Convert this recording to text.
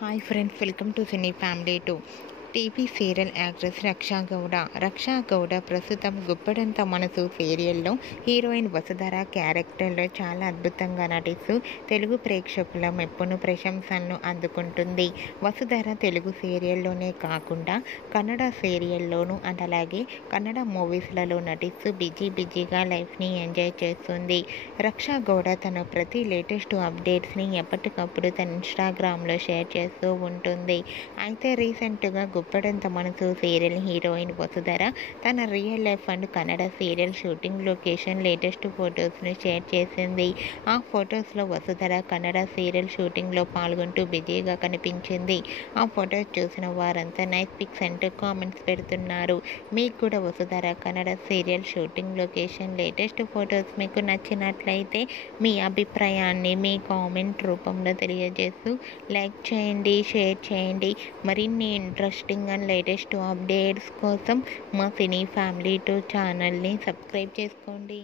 Hi friends, welcome to cine family two. TV serial actress Raksha Gowda. Raksha Gowda ప్రస్తుతం గుప్పడంత మనసు సీరియల్లో హీరోయిన్ వసుధర క్యారెక్టర్లో చాలా అద్భుతంగా నటిస్తూ తెలుగు ప్రేక్షకుల మెప్పును ప్రశంసలను అందుకుంటుంది. వసుధర తెలుగు సీరియల్లోనే కాకుండా కన్నడ సీరియల్లోనూ అలాగే కన్నడ మూవీస్లలో నటిస్తూ బిజీగా లైఫ్ని ఎంజాయ్ చేస్తుంది. రక్షా గౌడ తన ప్రతి లేటెస్ట్ అప్డేట్స్ని ఎప్పటికప్పుడు తన ఇన్స్టాగ్రామ్లో షేర్ చేస్తూ ఉంటుంది. అయితే రీసెంట్గా గుప్పడంత మనసు సీరియల్ హీరోయిన్ వసుధర తన real life and Kannada serial shooting location latest ఫొటోస్ను షేర్ చేసింది. ఆ ఫొటోస్లో వసుధర కన్నడ సీరియల్ షూటింగ్లో పాల్గొంటూ బిజీగా కనిపించింది. ఆ ఫొటోస్ చూసిన వారంతా నైస్ పిక్స్ అంటూ కామెంట్స్ పెడుతున్నారు. మీకు కూడా Vasudhara Kannada serial shooting location latest photos మీకు నచ్చినట్లయితే మీ అభిప్రాయాన్ని మీ కామెంట్ రూపంలో తెలియజేస్తూ లైక్ చేయండి, షేర్ చేయండి. మరిన్ని ఇంట్రెస్టింగ్ అండ్ లేటెస్ట్ అప్డేట్స్ కోసం మా సినీ ఫ్యామిలీ 2 ఛానల్ని సబ్స్క్రైబ్ చేసుకోండి.